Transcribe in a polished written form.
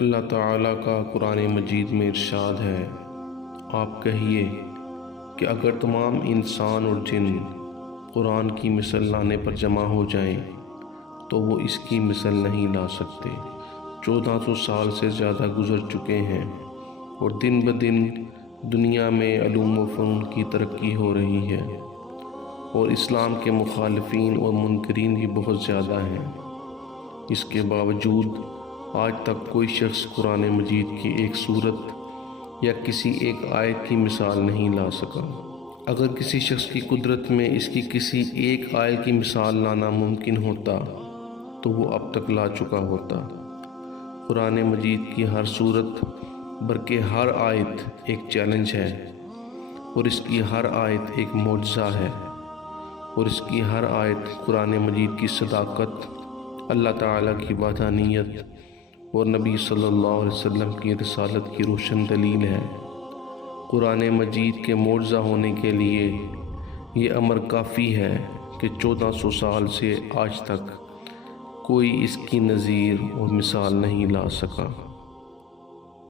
اللہ تعالیٰ کا قرآن مجید میں ارشاد ہے، آپ کہیے کہ اگر تمام انسان اور جن قرآن کی مثل لانے پر جمع ہو جائیں تو وہ اس کی مثل نہیں لا سکتے۔ 1400 سال سے زیادہ گزر چکے ہیں اور دن بدن دنیا میں علوم و فنون کی ترقی ہو رہی ہے، اور اسلام کے مخالفین اور منکرین بھی بہت زیادہ ہیں۔ اس کے باوجود آج تک کوئی شخص قرآن مجید کی ایک سورت یا کسی ایک آیت کی مثال نہیں لا سکا۔ اگر کسی شخص کی قدرت میں اس کی کسی ایک آیت کی مثال لانا ممکن ہوتا تو وہ اب تک لا چکا ہوتا۔ قرآن مجید کی ہر سورت بلکہ ہر آیت ایک چیلنج ہے، اور اس کی ہر آیت ایک معجزہ ہے، اور اس کی ہر آیت قرآن مجید کی صداقت، اللہ تعالیٰ کی وحدانیت اور نبی صلی اللہ علیہ وسلم کی رسالت کی روشن دلیل ہے۔ قرآن مجید کے معجزہ ہونے کے لیے یہ امر کافی ہے کہ 1400 سال سے آج تک کوئی اس کی نظیر اور مثال نہیں لا سکا۔